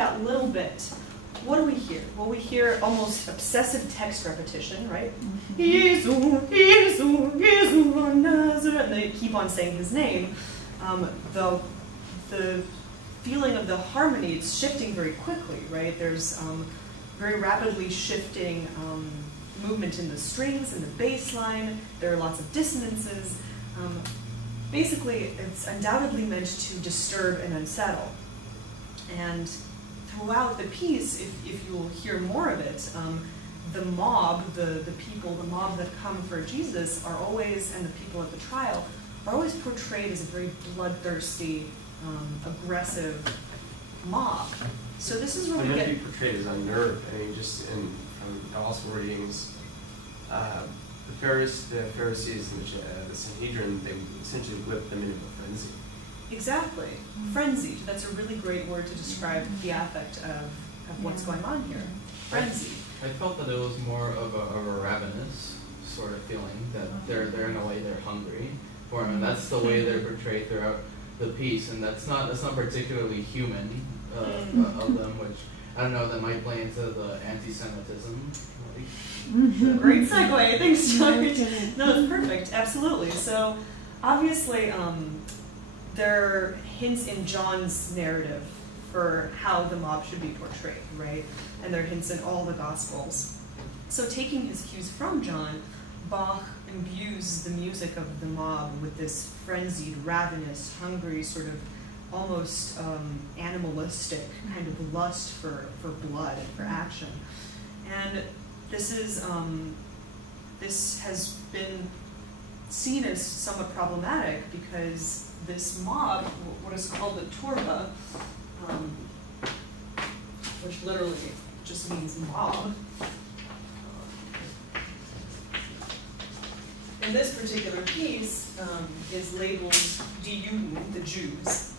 that little bit, what do we hear? Well, we hear almost obsessive text repetition, right? Yesu, Yesu, Yesu of Nazareth, and they keep on saying his name. The feeling of the harmony, it's shifting very quickly, right? There's very rapidly shifting movement in the strings and the bass line. There are lots of dissonances. Basically, it's undoubtedly meant to disturb and unsettle. And throughout the piece, if you'll hear more of it, the mob, the people, the mob that come for Jesus are always, and the people at the trial, are always portrayed as a very bloodthirsty, aggressive mob. So this is where we get... be portrayed as unnerved. I mean, just from gospel readings, the Pharisees and the Sanhedrin, they essentially whipped them into a frenzy. Exactly. Frenzied. That's a really great word to describe the affect of what's going on here. Frenzy. I felt that it was more of a ravenous sort of feeling, that they're in a way they're hungry for him, and that's the way they're portrayed throughout the piece, and that's not particularly human of them, which I don't know, that might play into the anti-Semitism. Great segue, thanks, George. No, it's perfect, absolutely. So, obviously, there are hints in John's narrative for how the mob should be portrayed, right? And there are hints in all the Gospels. So, taking his cues from John, Bach imbues the music of the mob with this frenzied, ravenous, hungry, sort of almost animalistic kind of lust for blood and for action. And this has been seen as somewhat problematic because this mob, what is called the turba, which literally just means mob, in this particular piece is labeled die Juden, the Jews,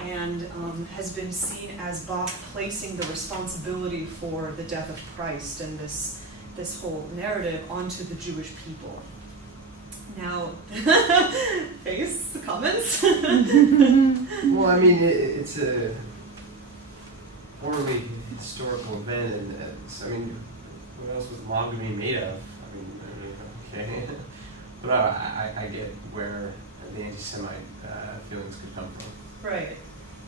and has been seen as Bach placing the responsibility for the death of Christ and this whole narrative onto the Jewish people. Now, face the comments. Well, I mean, it's a horribly historical event, and I mean, what else was the mob going to be made of? I mean, okay. But I get where the anti-Semite feelings could come from. Right.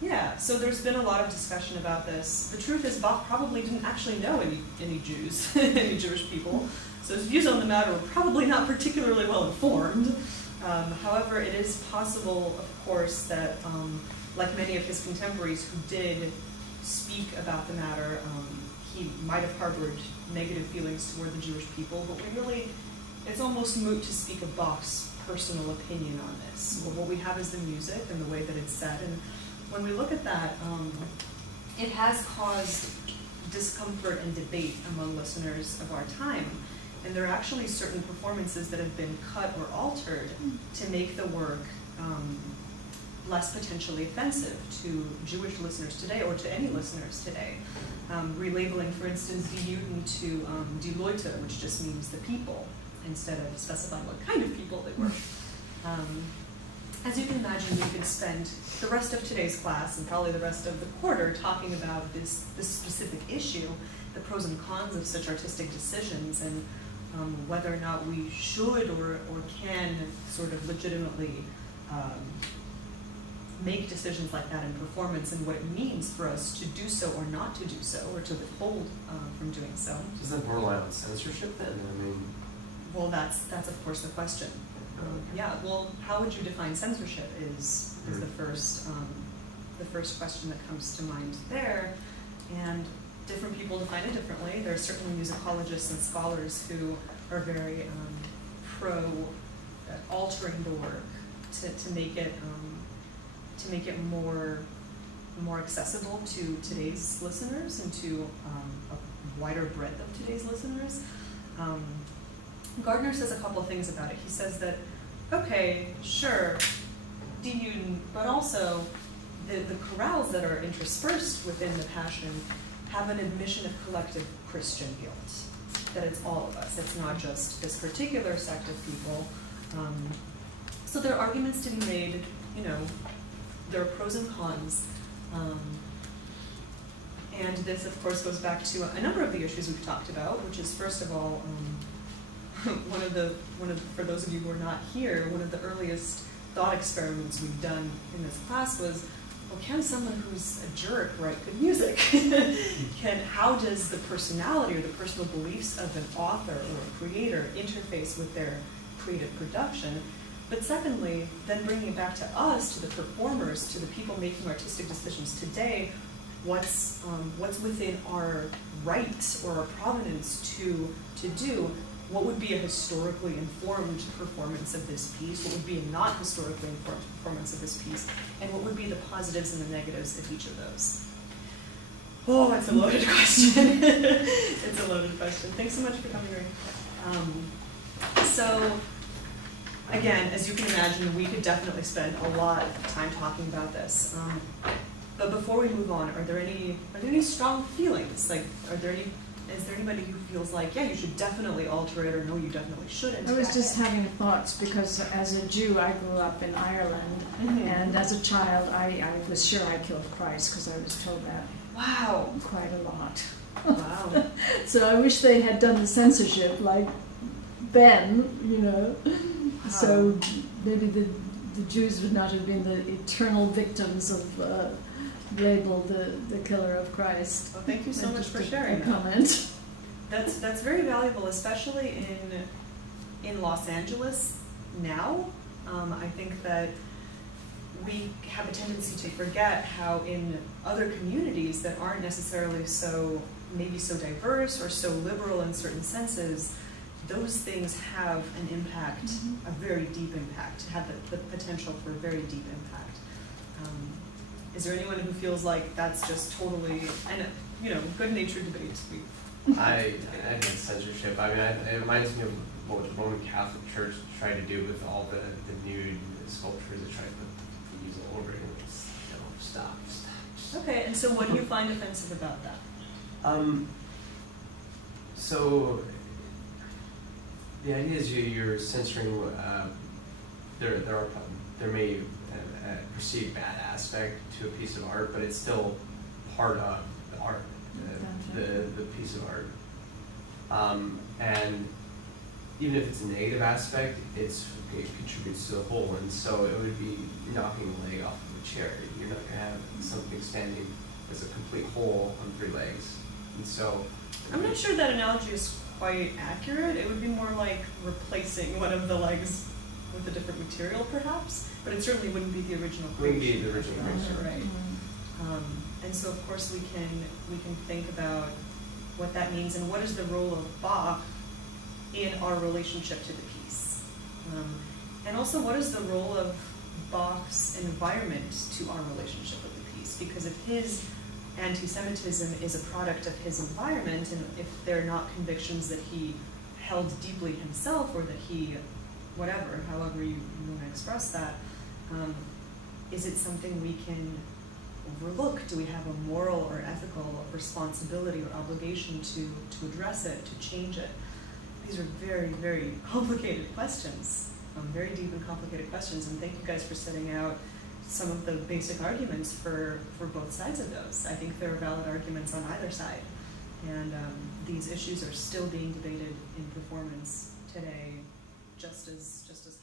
Yeah, so there's been a lot of discussion about this. The truth is Bach probably didn't actually know any Jews, any Jewish people, so his views on the matter were probably not particularly well informed. However, it is possible, of course, that like many of his contemporaries who did speak about the matter, he might have harbored negative feelings toward the Jewish people, but it's almost moot to speak of Bach's personal opinion on this. Well, what we have is the music and the way that it's set, and when we look at that, it has caused discomfort and debate among listeners of our time. And there are actually certain performances that have been cut or altered to make the work less potentially offensive to Jewish listeners today or to any listeners today. Relabeling, for instance, die Juden to die Leute, which just means the people, instead of specifying what kind of people they were. As you can imagine, we could spend the rest of today's class and probably the rest of the quarter talking about this specific issue, the pros and cons of such artistic decisions, and whether or not we should or can sort of legitimately make decisions like that in performance, and what it means for us to do so or not to do so, or to withhold from doing so. Doesn't that borderline on censorship then? I mean, well, that's of course the question. Yeah. Well, how would you define censorship? Is the first question that comes to mind there, and different people define it differently. There are certainly musicologists and scholars who are very pro altering the work to make it more accessible to today's listeners and to a wider breadth of today's listeners. Gardner says a couple of things about it. He says that, okay, sure, die Juden, but also the chorales that are interspersed within the Passion have an admission of collective Christian guilt, that it's all of us. It's not just this particular sect of people. So there are arguments to be made, there are pros and cons. And this, of course, goes back to a number of the issues we've talked about, which is, first of all, for those of you who are not here, one of the earliest thought experiments we've done in this class was, well, can someone who's a jerk write good music? How does the personality or the personal beliefs of an author or a creator interface with their creative production? But secondly, then bringing it back to us, to the performers, to the people making artistic decisions today, what's within our right or our provenance to do? What would be a historically informed performance of this piece? What would be a not historically informed performance of this piece? And what would be the positives and the negatives of each of those? Oh, that's a loaded question. It's a loaded question. Thanks so much for coming, Ray. So, again, as you can imagine, we could definitely spend a lot of time talking about this. But before we move on, are there any strong feelings? Like, is there anybody who feels like, yeah, you should definitely alter it, or no, you definitely shouldn't? I was just having thoughts because as a Jew, I grew up in Ireland, and as a child, I was sure I killed Christ because I was told that. Wow. Quite a lot. Wow. So I wish they had done the censorship like then, you know. Wow. So maybe the Jews would not have been the eternal victims of labeled the killer of Christ. Well, thank you so much for sharing that comment. That's very valuable, especially in Los Angeles now. I think that we have a tendency to forget how in other communities that aren't necessarily maybe so diverse or so liberal in certain senses, those things have an impact, a very deep impact, have the potential for a very deep impact. Is there anyone who feels like that's just totally, and good-natured debate? I think censorship. I mean, it reminds me of what the Roman Catholic Church tried to do with all the nude sculptures. They tried to put these all over it, and it's, stop. Okay, and so what do you find offensive about that? So the idea is you're censoring. There may be a perceived bad aspect to a piece of art, but it's still part of the art, the piece of art. And even if it's a negative aspect, it contributes to the whole. And so it would be knocking a leg off of a chair. You're not going to have something standing as a complete whole on 3 legs. And so I'm not sure that analogy is quite accurate. It would be more like replacing one of the legs with a different material, perhaps, but it certainly wouldn't be the original creation. Wouldn't be the original creation, right? And so, of course, we can think about what that means and what is the role of Bach in our relationship to the piece, and also what is the role of Bach's environment to our relationship with the piece? Because if his anti-Semitism is a product of his environment, and if they're not convictions that he held deeply himself, or that he however you want to express that, is it something we can overlook? Do we have a moral or ethical responsibility or obligation to address it, to change it? These are very, very complicated questions, very deep and complicated questions, and thank you guys for setting out some of the basic arguments for both sides of those. I think there are valid arguments on either side, and these issues are still being debated in performance today, just as